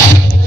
Yeah.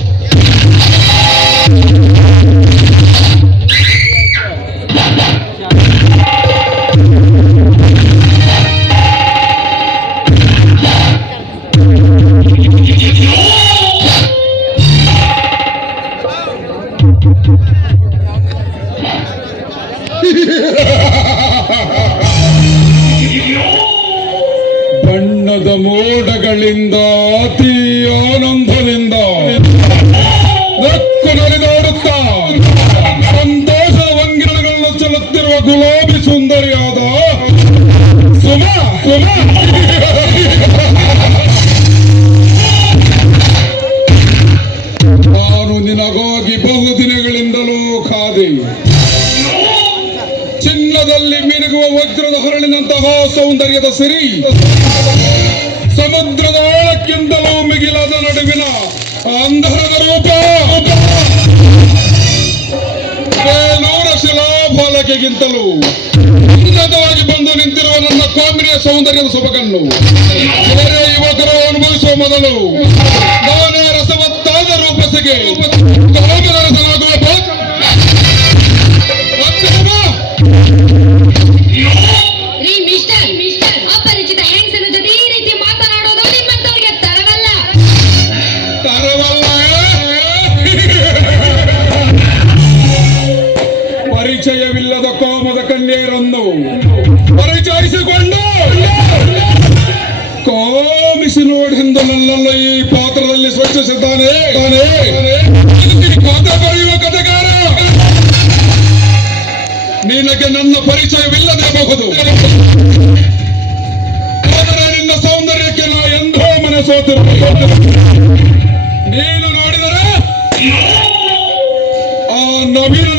ನಾನು ನಿನಗಾಗಿ ಬಹುದಿನಗಳಿಂದಲೂ ಕಾದೆ ಚಿನ್ನದಲ್ಲಿ ಮಿನುಗುವ ವಜ್ರದ ಹೊರಳಿನಂತಹ ಸೌಂದರ್ಯದ ಸಿರಿ. ಸಮುದ್ರದ ಆಳಕ್ಕಿಂತಲೂ ಮಿಗಿಲಾದ ನಡುವಿನ ಅಂಧರದ ರೂಪ. ಬೇಲೂರ ಶಿಲಾಫಲಕೆಗಿಂತಲೂ ಸೌಂದರ್ಯದ ಸೊಬಗನ್ನು ಇವರೇ ಯುವಕರು ಅನುಭವಿಸುವ ಮೊದಲು ನಾನೇ ರಸವತ್ತಾದ ರೂಪಸಿಗೆ. ಬರೆಯುವ ಕಥೆಗಾರ. ನಿನಗೆ ನನ್ನ ಪರಿಚಯವಿಲ್ಲದೆ ಬಹುದು ಆದರೆ ನಿನ್ನ ಸೌಂದರ್ಯಕ್ಕೆ ನಾ ಎಂದೋ ಮನೆ ನೀನು ನೋಡಿದರೆ ಆ ನವೀನ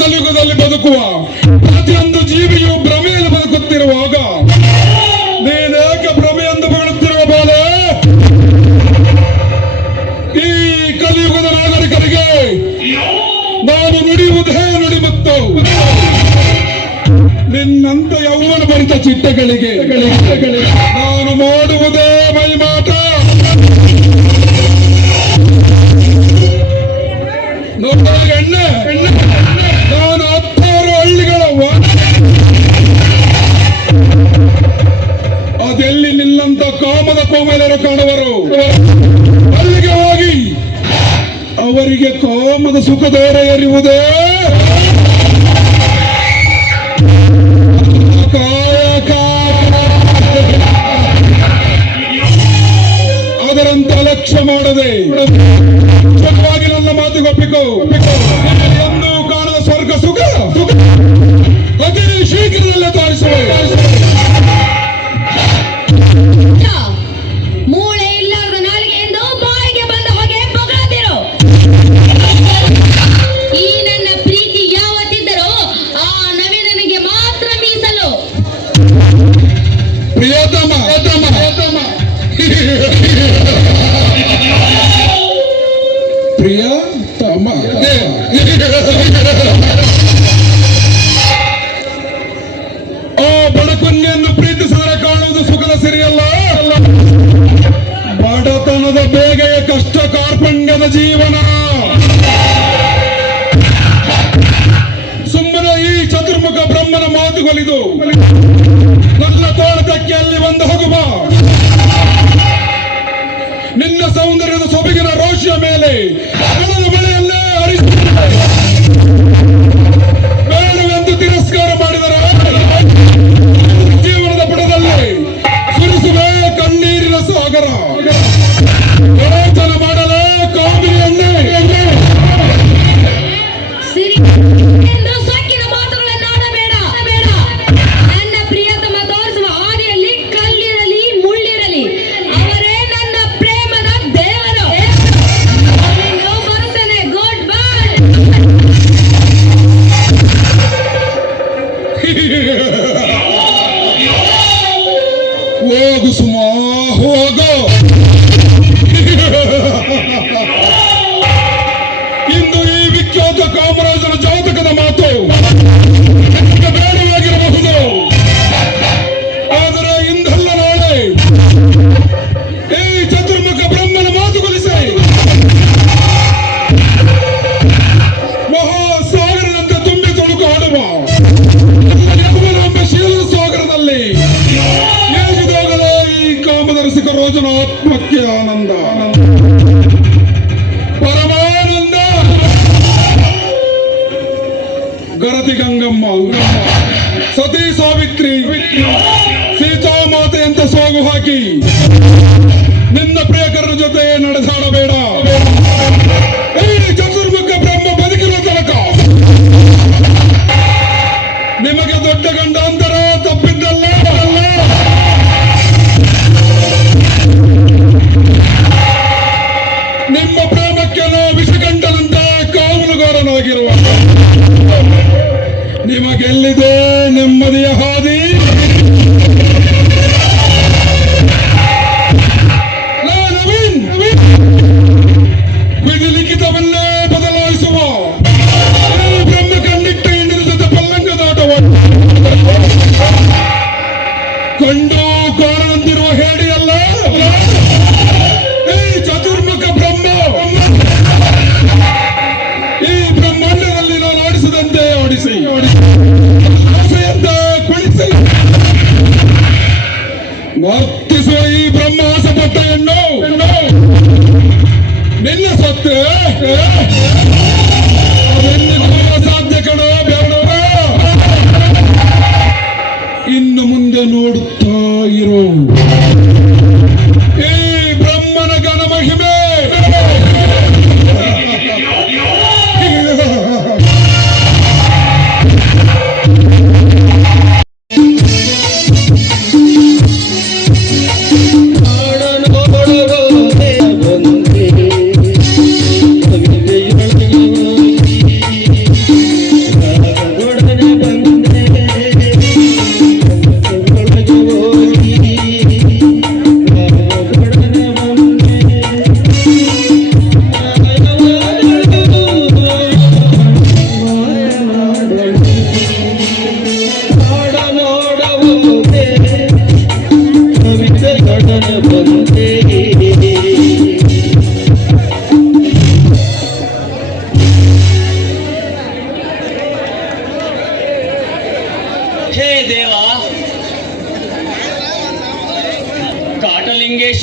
ಕಲಿಯುಗದಲ್ಲಿ ಬದುಕುವ ಪ್ರತಿಯೊಂದು ಜೀವಿಯು ಭ್ರಮೆಯಲ್ಲಿ ಬದುಕುತ್ತಿರುವಾಗ ನೀನೇಕೆ ಭ್ರಮೆ ಎಂದು ಬಗಳುತ್ತಿರುವ ಬಾಲೆ? ಈ ಕಲಿಯುಗದ ನಾಗರಿಕರಿಗೆ ನಾನು ನುಡಿಯುವುದೇ ನುಡಿಮುತ್ತು ನಿನ್ನಂತ ಯೌವನ ಬರಿತ ಚಿಟ್ಟೆಗಳಿಗೆ, ನಾನು ಮಾಡುವುದೇ ಅಂತ ಕಾಮದ ಕೋಮಲರು ಕಾಣುವರು. ಅಲ್ಲಿಗೆ ಹೋಗಿ ಅವರಿಗೆ ಕಾಮದ ಸುಖ ದೊರೆಯರಿವುದೇ ಅದರಂತೆ ಲಕ್ಷ್ಯ ಮಾಡದೆ. ಸುಖವಾಗಿ ನನ್ನ ಮಾತು ಒಪ್ಪಿಕೋ. ಎಂದು ಕಾಣದ ಸ್ವರ್ಗ ಸುಖ ಸುಖ. ಅತಿ ಶೀಘ್ರದಲ್ಲೇ ತೋರಿಸುವ. ಮೇಲೆ రోజున ఆత్మకి ఆనంద పరమానంద గరతి గంగమ్మ ಸತಿ ಸಾವಿತ್ರಿ ಸೀತಾಮಾತೆಯಂತ ಸಾಗು ಹಾಕಿ রেল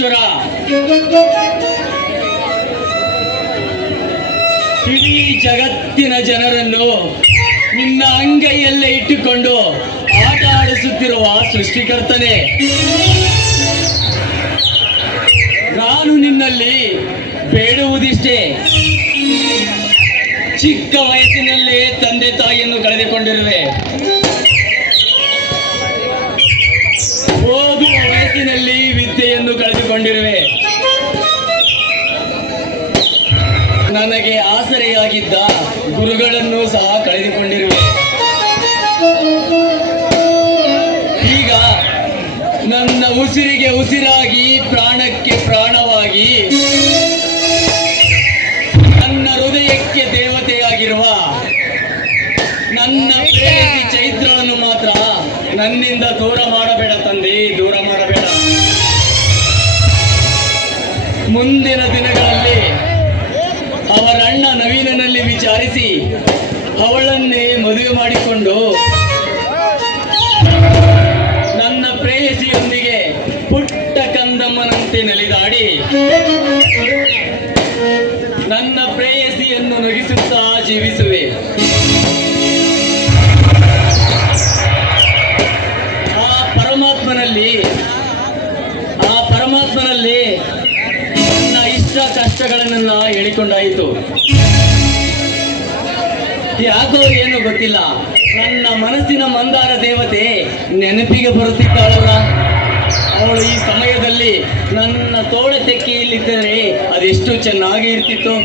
ಕಾಟಲಿಂಗೇಶ್ವರ ಇಡೀ ಜಗತ್ತಿನ ಜನರನ್ನು ನಿನ್ನ ಅಂಗೈಯಲ್ಲೇ ಇಟ್ಟುಕೊಂಡು ಆಟ ಆಡಿಸುತ್ತಿರುವ ಸೃಷ್ಟಿಕರ್ತನೆ. ನಾನು ನಿನ್ನಲ್ಲಿ ಬೇಡುವುದಿಷ್ಟೇ. ಚಿಕ್ಕ ವಯಸ್ಸಿನಲ್ಲೇ ತಂದೆ ತಾಯಿಯನ್ನು ಕಳೆದುಕೊಂಡಿರುವೆ. ವಿದ್ಯೆಯನ್ನು ಕಳೆದುಕೊಂಡಿರುವೆ. ನನಗೆ ಆಸರೆಯಾಗಿದ್ದ ಗುರುಗಳನ್ನು ಸಹ ಕಳೆದುಕೊಂಡಿರುವೆ. ಈಗ ನನ್ನ ಉಸಿರಿಗೆ ಉಸಿರಾಗಿ ಕಂದಮ್ಮನಂತೆ ನನ್ನ ಪ್ರೇಯಸಿಯನ್ನು ನಗಿಸುತ್ತಾ ಜೀವಿಸುವೆ. ಆ ಪರಮಾತ್ಮನಲ್ಲಿ ಆ ಪರಮಾತ್ಮನಲ್ಲಿ ನನ್ನ ಇಷ್ಟ ಕಷ್ಟಗಳನ್ನೆಲ್ಲ ಹೇಳಿಕೊಂಡಾಯಿತು. ಯಾಕೋ ಏನು ಗೊತ್ತಿಲ್ಲ. ನನ್ನ ಮನಸ್ಸಿನ ಮಂದಾರ ದೇವತೆ ನೆನಪಿಗೆ ಬರುತ್ತಿದ್ದಾಳಲ್ಲ. ಅವಳು ಈ ಸಮಯದಲ್ಲಿ ನನ್ನ ತೋಳ ತೆಕ್ಕಿಯಲ್ಲಿದ್ದರೆ ಅದೆಷ್ಟು ಚೆನ್ನಾಗಿ ಇರ್ತಿತ್ತು.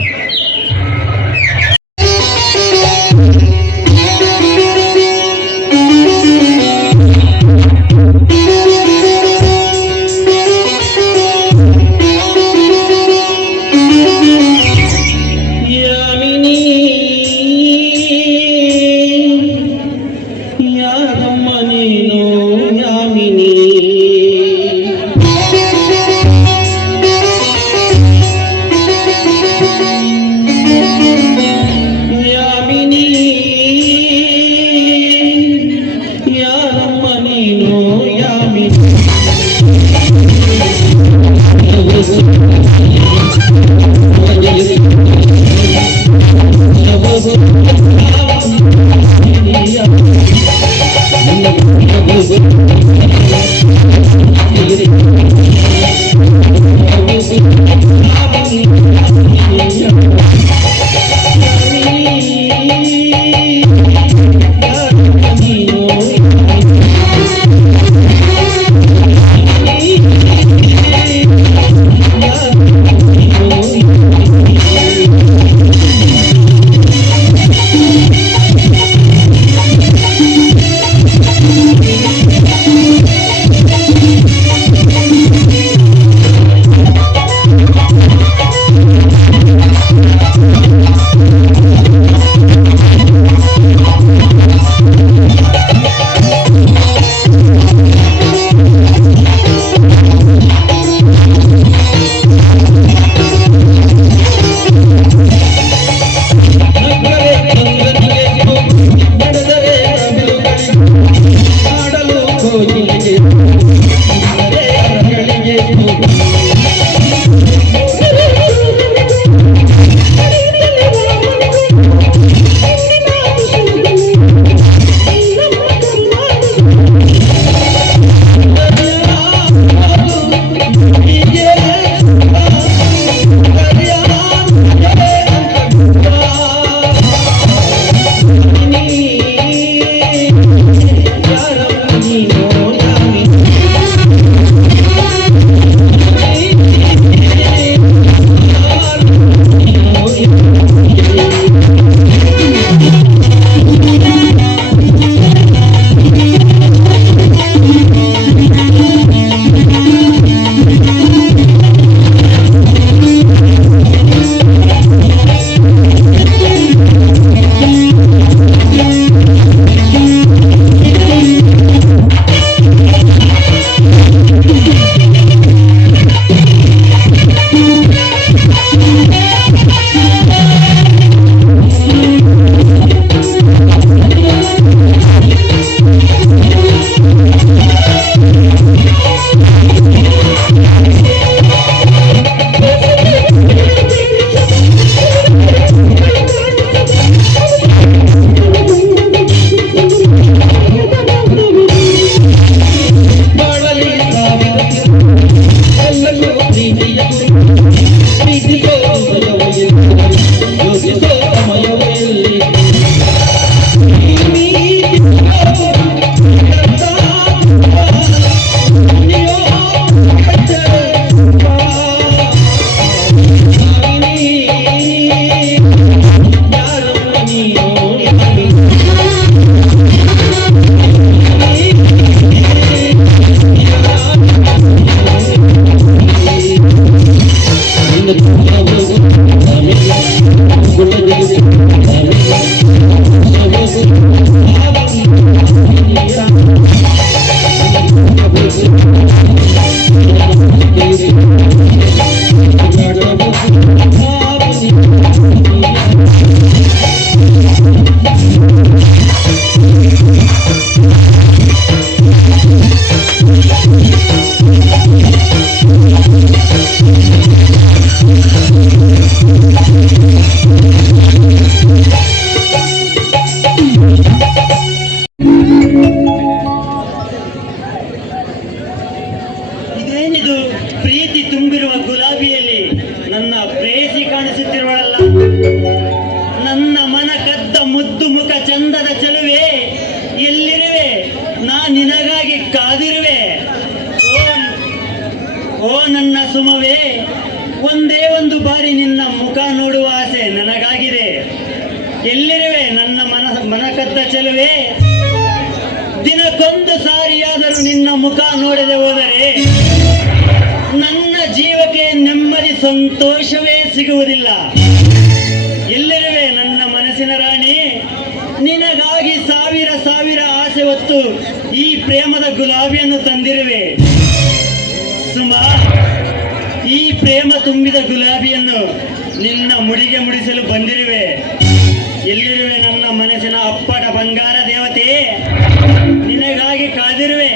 ದಿನಕ್ಕೊಂದು ಸಾರಿಯಾದರೂ ನಿನ್ನ ಮುಖ ನೋಡದೆ ಹೋದರೆ ನನ್ನ ಜೀವಕ್ಕೆ ನೆಮ್ಮದಿ ಸಂತೋಷವೇ ಸಿಗುವುದಿಲ್ಲ. ಎಲ್ಲಿರುವೆ ನನ್ನ ಮನಸ್ಸಿನ ರಾಣಿ, ನಿನಗಾಗಿ ಸಾವಿರ ಸಾವಿರ ಆಸೆ ಹೊತ್ತು ಈ ಪ್ರೇಮದ ಗುಲಾಬಿಯನ್ನು ತಂದಿರುವೆ. ಸುಮಾ, ಈ ಪ್ರೇಮ ತುಂಬಿದ ಗುಲಾಬಿಯನ್ನು ನಿನ್ನ ಮುಡಿಗೆ ಮುಡಿಸಲು ಬಂದಿರುವೆ. ಎಲ್ಲಿರುವೆ ನನ್ನ ಮನಸ್ಸಿನ ಅಪ್ಪಟ ಬಂಗಾರ ದೇವತೆ ನಿನಗಾಗಿ ಕಾದಿರುವೆ